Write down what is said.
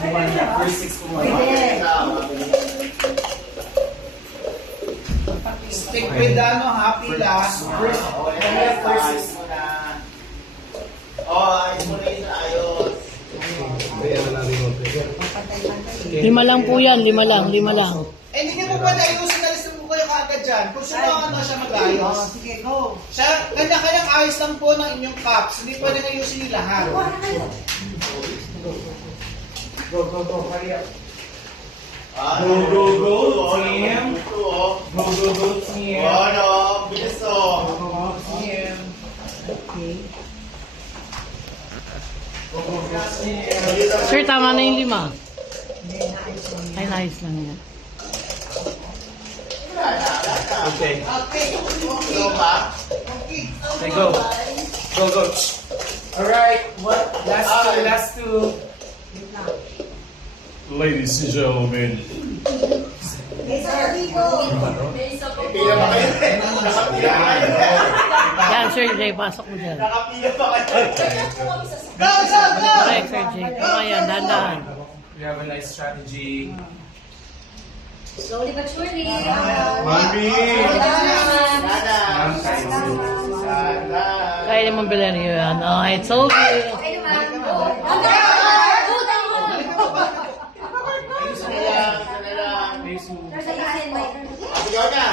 First six po muna. Stick with happy last. First six muna. Ayos mo na yun, ayos. Lima lang po yan, lima lang. Hindi niyo po pwede ayusin, alisin mo kayo kaagad dyan. Kung sino siya mag-ayos. Sige, go. Siya, kanya-kanyang ayos lang po ng inyong cups. Hindi pwede ayusin yung lahat. Go. Hurry up. Go, team. Go, team. Bilis Team. Okay. Sir, tama na yung lima. Hindi, naayos mo Ay, nice lang yan. Okay. Okay, Go. Go. Alright, what? Last two. Ladies and gentlemen, Pila pa kayo. Nakapila pa kayo. Yan, Sir Jay, pasok mo dyan. Nakapila pa kayo. Go! Correct, Sir Jay. Ayan, dahan-dahan. We have a nice strategy. Slowly but surely. Mami! Kaya naman bilhin niyo yan. Oh, it's so good. Okay naman. Isa na lang. Nasa isin, may... Sigaw na!